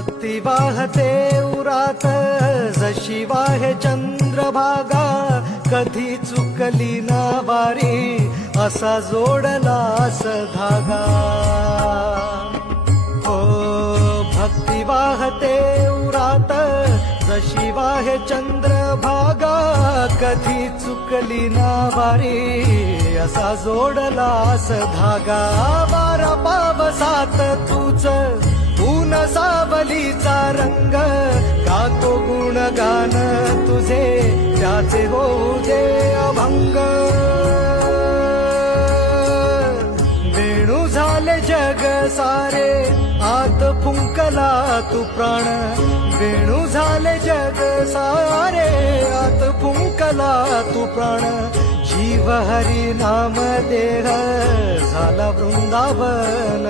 भक्ती वाहते उरात जशी वाहे चंद्रभागा, कधी चुकली ना वारी असा जोडलास धागा. हो भक्ती वाहते उरात जशी वाहे चंद्रभागा, कधी चुकली ना वारी असा जोडलास धागा. वारा पावसात तूच ऊन सावलीचा रंग, गातो गुणगान तुझे त्याचे होऊ दे अभंग. वेणू झाले जग सारे आत फुंकला तू प्राण, वेणू झाले जग सारे आत फुंकला तू प्राण. जीव हरी नाम देह झाला वृंदावन.